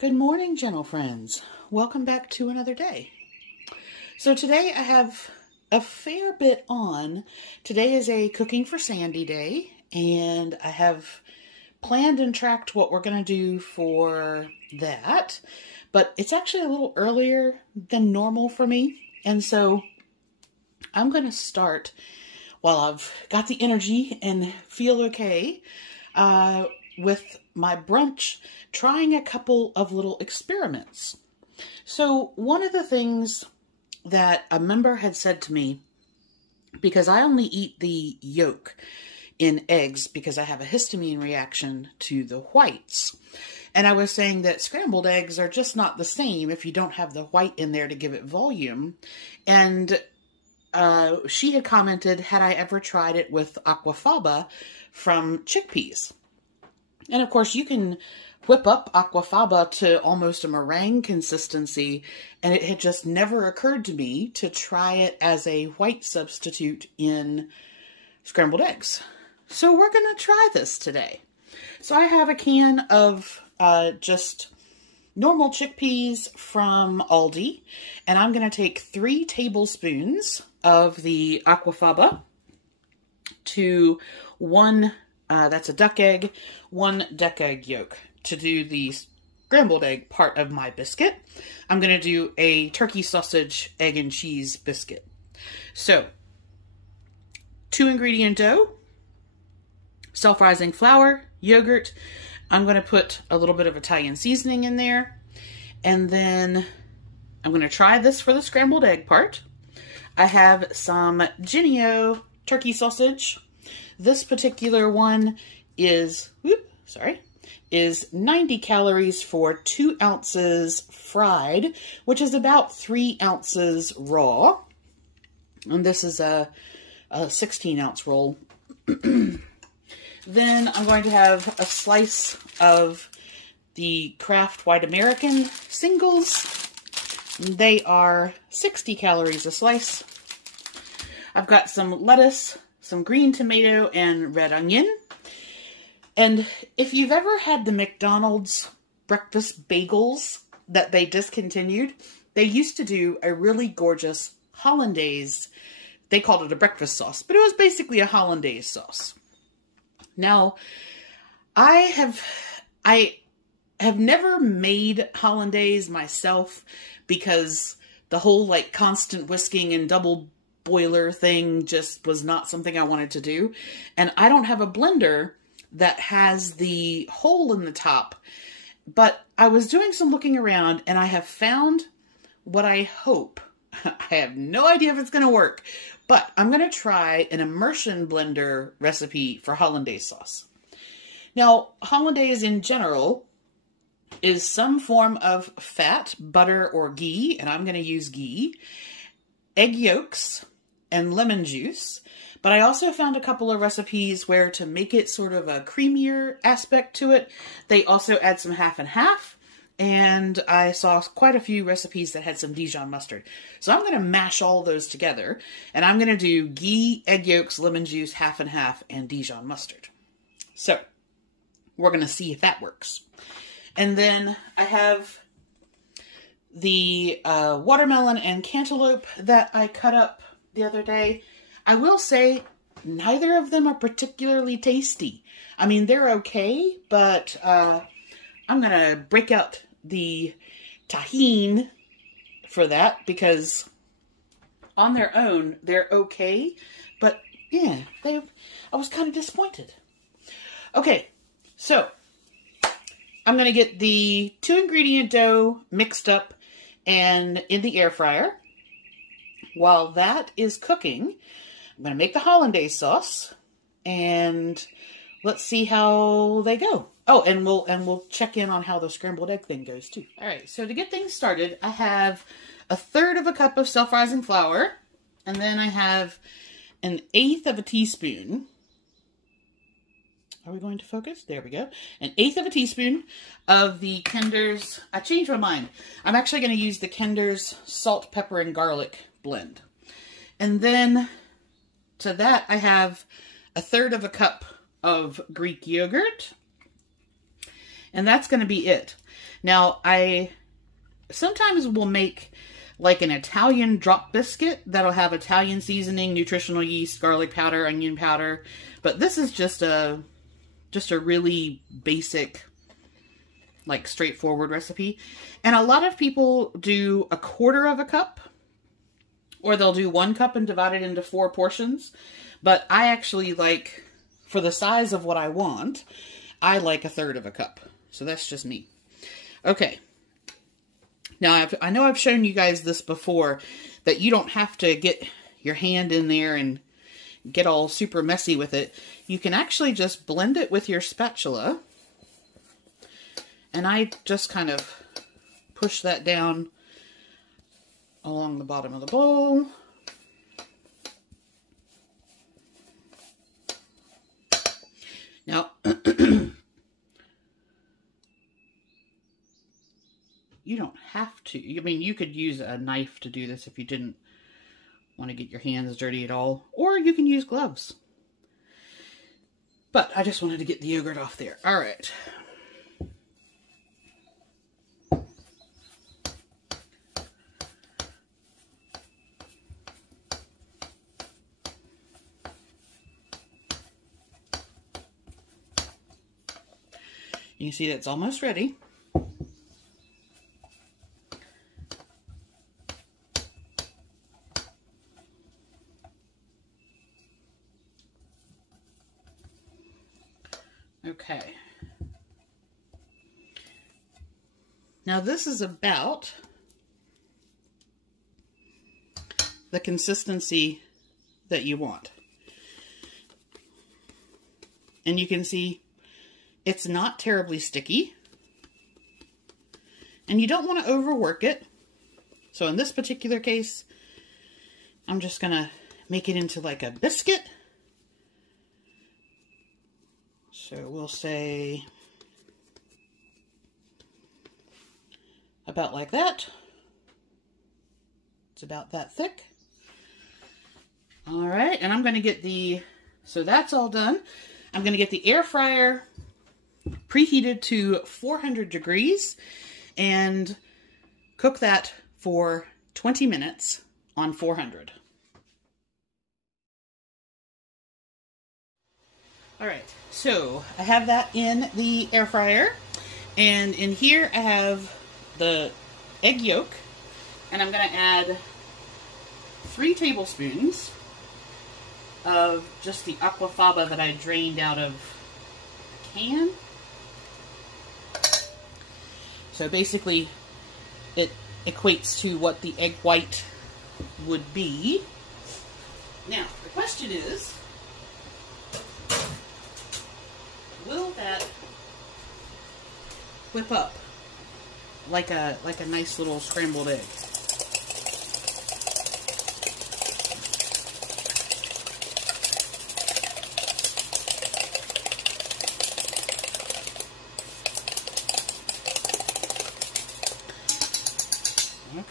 Good morning, gentle friends. Welcome back to another day. So today I have a fair bit on. Today is a cooking for Sandy day, and I have planned and tracked what we're going to do for that, but it's actually a little earlier than normal for me, and so I'm going to start while I've got the energy and feel okay with my brunch, trying a couple of little experiments. So one of the things that a member had said to me, because I only eat the yolk in eggs because I have a histamine reaction to the whites. And I was saying that scrambled eggs are just not the same if you don't have the white in there to give it volume. And she had commented, had I ever tried it with aquafaba from chickpeas? And of course, you can whip up aquafaba to almost a meringue consistency, and it had just never occurred to me to try it as a white substitute in scrambled eggs. So we're going to try this today. So I have a can of just normal chickpeas from Aldi, and I'm going to take 3 tablespoons of the aquafaba to 1 that's a duck egg, 1 duck egg yolk to do the scrambled egg part of my biscuit. I'm going to do a turkey sausage, egg and cheese biscuit. So, 2 ingredient dough, self-rising flour, yogurt. I'm going to put a little bit of Italian seasoning in there. And then I'm going to try this for the scrambled egg part. I have some Genio turkey sausage. This particular one is, is 90 calories for 2 ounces fried, which is about 3 ounces raw. And this is a 16-ounce roll. Then I'm going to have a slice of the Kraft White American singles. They are 60 calories a slice. I've got some lettuce, some green tomato, and red onion. And if you've ever had the McDonald's breakfast bagels that they discontinued, they used to do a really gorgeous hollandaise. They called it a breakfast sauce, but it was basically a hollandaise sauce. Now, I have never made hollandaise myself because the whole constant whisking and double boiler thing just was not something I wanted to do. And I don't have a blender that has the hole in the top, but I was doing some looking around and I have found what I hope. I have no idea if it's going to work, but I'm going to try an immersion blender recipe for hollandaise sauce. Now, hollandaise in general is some form of fat, butter, or ghee, and I'm going to use ghee, egg yolks, and lemon juice. But I also found a couple of recipes where, to make it sort of a creamier aspect to it, they also add some half and half. And I saw quite a few recipes that had some Dijon mustard. So I'm going to mash all those together. And I'm going to do ghee, egg yolks, lemon juice, half and half, and Dijon mustard. So we're going to see if that works. And then I have the watermelon and cantaloupe that I cut up the other day. I will say neither of them are particularly tasty. I mean, they're okay, but I'm going to break out the tahine for that because on their own, they're okay. But yeah, I was kind of disappointed. Okay, so I'm going to get the 2 ingredient dough mixed up and in the air fryer. While that is cooking, I'm going to make the hollandaise sauce, and let's see how they go. Oh, and we'll check in on how the scrambled egg thing goes too. All right, so to get things started, I have 1/3 cup of self-rising flour, and then I have 1/8 teaspoon. Are we going to focus? There we go. 1/8 teaspoon of the Kinder's. I changed my mind. I'm actually going to use the Kinder's salt, pepper, and garlic blend. And then to that I have 1/3 cup of Greek yogurt. And that's going to be it. Now, I sometimes will make like an Italian drop biscuit that'll have Italian seasoning, nutritional yeast, garlic powder, onion powder. But this is just a really basic, like straightforward recipe. And a lot of people do 1/4 cup, or they'll do 1 cup and divide it into 4 portions. But I actually like, for the size of what I want, I like 1/3 cup. So that's just me. Okay. Now, I know I've shown you guys this before, that you don't have to get your hand in there and get all super messy with it. You can actually just blend it with your spatula. And I just kind of push that down along the bottom of the bowl. Now, you don't have to. I mean, you could use a knife to do this if you didn't want to get your hands dirty at all. Or you can use gloves. But I just wanted to get the yogurt off there. All right. You can see that's almost ready. Okay. Now this is about the consistency that you want. And you can see it's not terribly sticky. And you don't want to overwork it. So in this particular case, I'm just going to make it into like a biscuit. So we'll say about like that. It's about that thick. All right, and I'm going to get so that's all done. I'm going to get the air fryer preheated to 400 degrees and cook that for 20 minutes on 400. All right, so I have that in the air fryer, and in here I have the egg yolk, and I'm going to add 3 tablespoons of just the aquafaba that I drained out of a can. So basically it equates to what the egg white would be. Now, the question is, will that whip up like a nice little scrambled egg?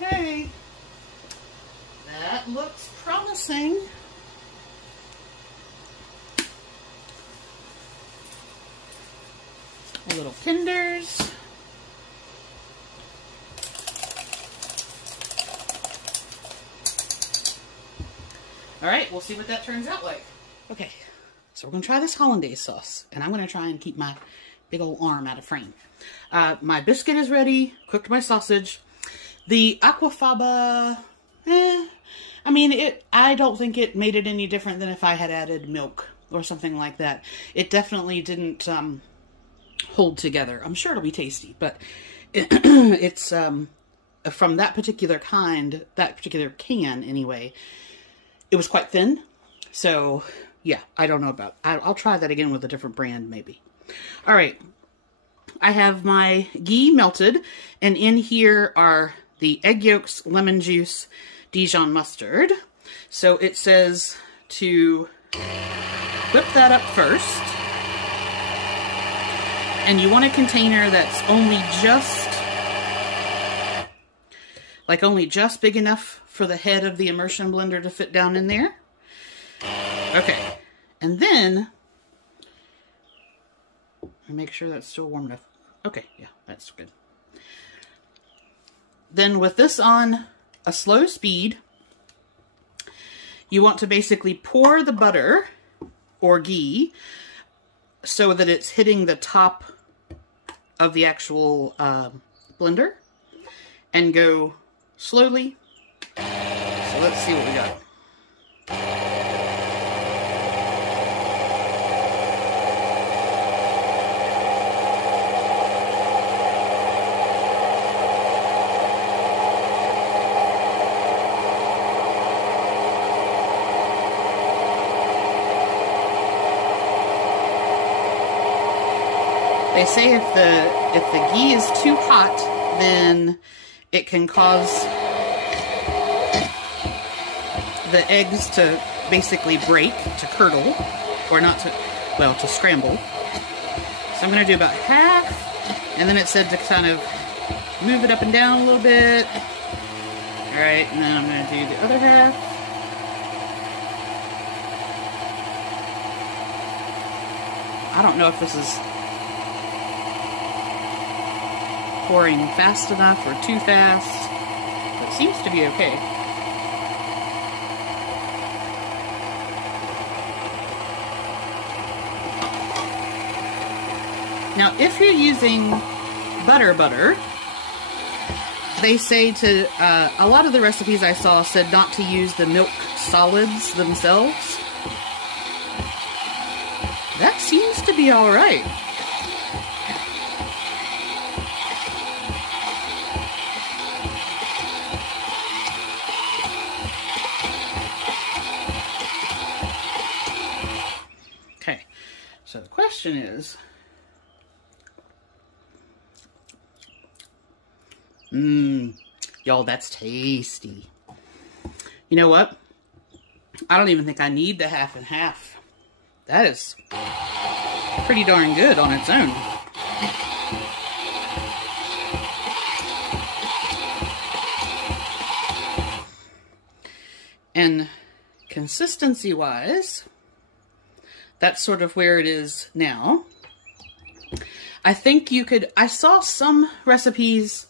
Okay, that looks promising. Little kinders. All right, we'll see what that turns out like. Okay, so we're gonna try this hollandaise sauce, and I'm gonna try and keep my big old arm out of frame. My biscuit is ready, cooked my sausage. The aquafaba, I mean, I don't think it made it any different than if I had added milk or something like that. It definitely didn't hold together. I'm sure it'll be tasty, but it's from that particular kind, that particular can anyway, it was quite thin. So yeah, I don't know about, I'll try that again with a different brand maybe. All right, I have my ghee melted, and in here are the egg yolks, lemon juice, Dijon mustard. So it says to whip that up first. And you want a container that's only just big enough for the head of the immersion blender to fit down in there. Okay. And then, make sure that's still warm enough. Okay, yeah, that's good. Then with this on a slow speed, you want to basically pour the butter or ghee so that it's hitting the top of the actual blender, and go slowly. So let's see what we got. They say if the ghee is too hot, then it can cause the eggs to basically break, to curdle, or not to, well, to scramble. So I'm going to do about half, and then it said to kind of move it up and down a little bit. All right, and then I'm going to do the other half. I don't know if this is pouring fast enough or too fast. It seems to be okay. Now, if you're using butter, they say to, a lot of the recipes I saw said not to use the milk solids themselves. That seems to be all right. Okay, so the question is, y'all, that's tasty. You know what? I don't even think I need the half and half. That is pretty darn good on its own. And consistency-wise, that's sort of where it is now. I think you could, I saw some recipes,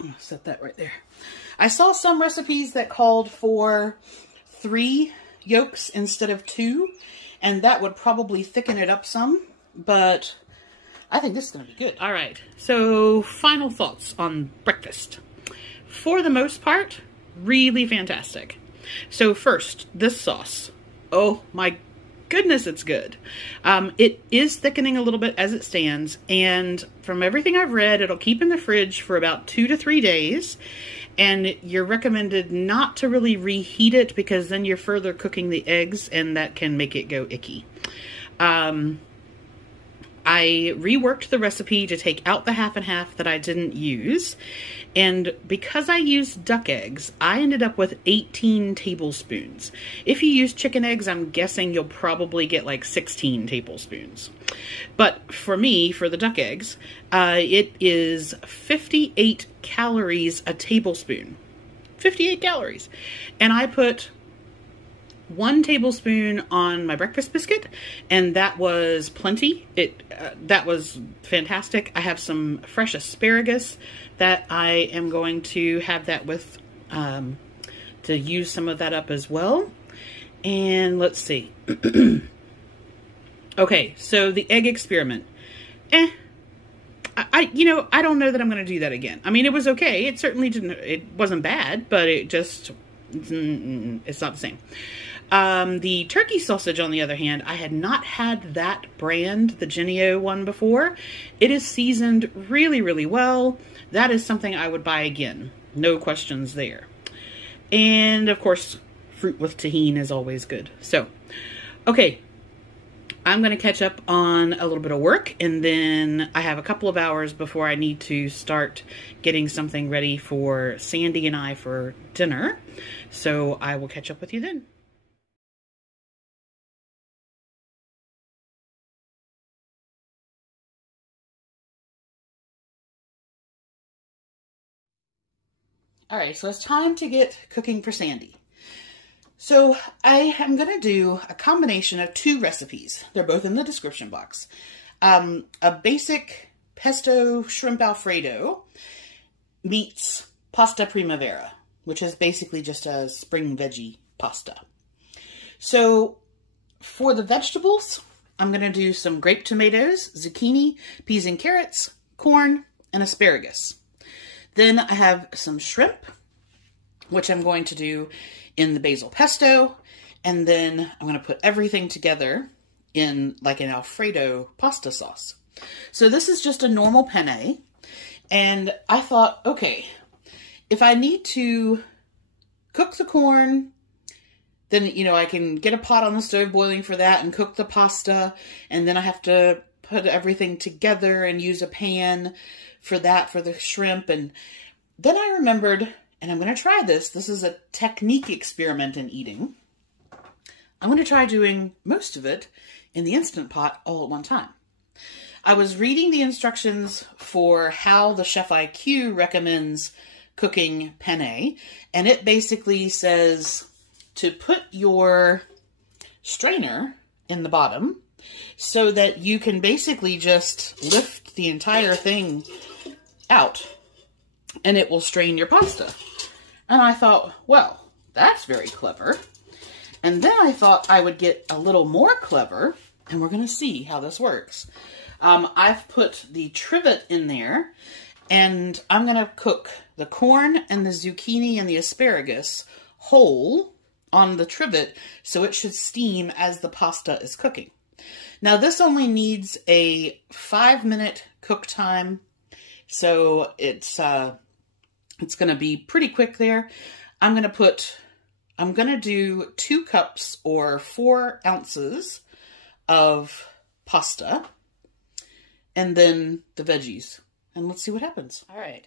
I'll set that right there. I saw some recipes that called for 3 yolks instead of 2, and that would probably thicken it up some, but I think this is going to be good. All right, so final thoughts on breakfast. For the most part, really fantastic. So first, this sauce. Oh my goodness, it's good. It is thickening a little bit as it stands, and from everything I've read, it'll keep in the fridge for about 2 to 3 days, and you're recommended not to really reheat it because then you're further cooking the eggs and that can make it go icky. I reworked the recipe to take out the half and half that I didn't use, and because I used duck eggs, I ended up with 18 tablespoons. If you use chicken eggs, I'm guessing you'll probably get like 16 tablespoons. But for me, for the duck eggs, it is 58 calories a tablespoon. 58 calories. And I put 1 tablespoon on my breakfast biscuit, and that was plenty. That was fantastic. I have some fresh asparagus that I am going to have that with, to use some of that up as well. And let's see. Okay, so the egg experiment. You know, I don't know that I'm going to do that again. I mean, it was okay. It certainly didn't, it wasn't bad, but it just, it's not the same. The turkey sausage, on the other hand, I had not had that brand, the Genio one, before. It is seasoned really, really well. That is something I would buy again. No questions there. And, of course, fruit with tahini is always good. So, okay. I'm going to catch up on a little bit of work, and then I have a couple of hours before I need to start getting something ready for Sandy and I for dinner. So I will catch up with you then. All right, so it's time to get cooking for Sandy. So I am going to do a combination of 2 recipes. They're both in the description box. A basic pesto shrimp Alfredo meets pasta Primavera, which is basically just a spring veggie pasta. So for the vegetables, I'm going to do some grape tomatoes, zucchini, peas and carrots, corn, and asparagus. Then I have some shrimp, which I'm going to do in the basil pesto. And then I'm going to put everything together in like an Alfredo pasta sauce. So this is just a normal penne. And I thought, okay, if I need to cook the corn, then, you know, I can get a pot on the stove boiling for that and cook the pasta. And then I have to put everything together and use a pan for that, for the shrimp. And then I remembered, and I'm going to try this. This is a technique experiment in eating. I'm going to try doing most of it in the Instant Pot all at one time. I was reading the instructions for how the Chef IQ recommends cooking penne, and it basically says to put your strainer in the bottom so that you can basically just lift the entire thing out and it will strain your pasta. And I thought, well, that's very clever. And then I thought I would get a little more clever, and we're going to see how this works. I've put the trivet in there, and I'm going to cook the corn and the zucchini and the asparagus whole on the trivet, so it should steam as the pasta is cooking. Now this only needs a 5-minute cook time, so it's going to be pretty quick there. I'm going to do 2 cups or 4 ounces of pasta, and then the veggies. And let's see what happens. All right.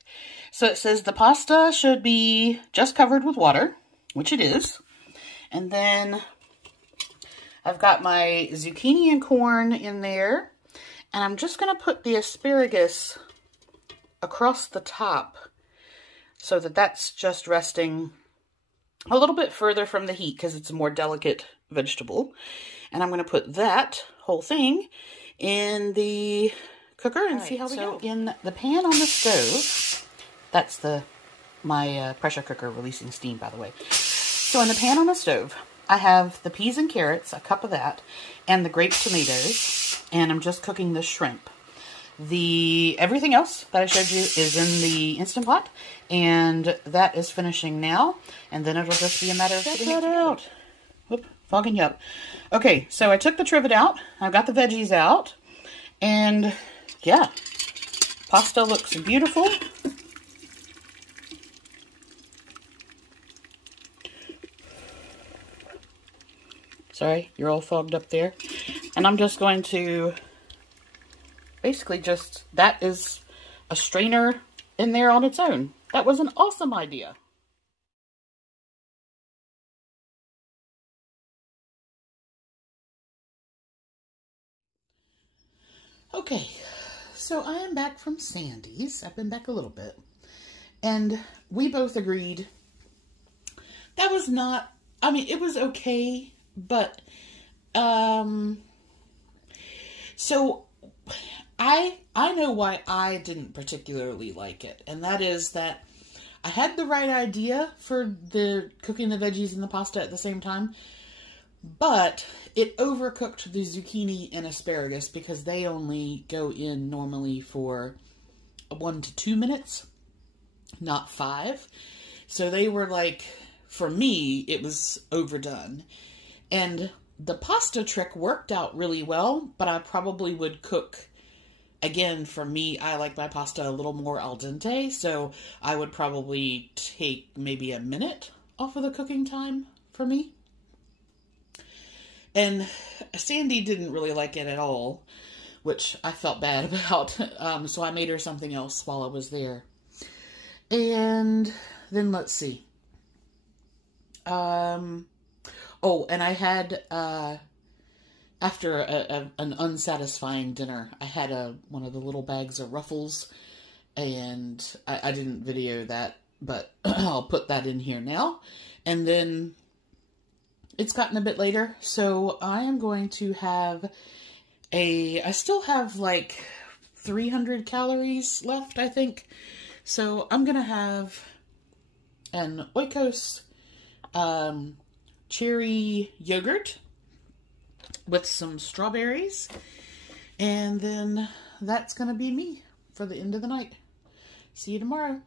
So it says the pasta should be just covered with water, which it is. And then I've got my zucchini and corn in there. And I'm just going to put the asparagus across the top so that that's just resting a little bit further from the heat because it's a more delicate vegetable. And I'm going to put that whole thing in the cooker and see how we go. In the pan on the stove, that's my pressure cooker releasing steam, by the way. So in the pan on the stove, I have the peas and carrots, a cup of that, and the grape tomatoes, and I'm just cooking the shrimp. Everything else that I showed you is in the Instant Pot, and that is finishing now, and then it'll just be a matter of putting it out. Whoop, fogging you up. Okay, so I took the trivet out, I've got the veggies out, and yeah, pasta looks beautiful. Sorry, you're all fogged up there. And I'm just going to basically that is a strainer in there on its own. That was an awesome idea. Okay, so I am back from Sandy's. I've been back a little bit. And we both agreed that was not, I mean, it was okay, but, so I know why I didn't particularly like it. And that is that I had the right idea for cooking the veggies and the pasta at the same time, but it overcooked the zucchini and asparagus because they only go in normally for 1 to 2 minutes, not 5. So they were like, for me, it was overdone. And the pasta trick worked out really well, but I probably would cook, again, for me, I like my pasta a little more al dente, so I would probably take maybe a minute off of the cooking time for me. And Sandy didn't really like it at all, which I felt bad about, so I made her something else while I was there. And then let's see. Oh, and I had, after an unsatisfying dinner, I had one of the little bags of Ruffles, and I didn't video that, but I'll put that in here now. And then it's gotten a bit later, so I am going to have I still have like 300 calories left, I think. So I'm going to have an Oikos cherry yogurt with some strawberries. And then that's going to be me for the end of the night. See you tomorrow.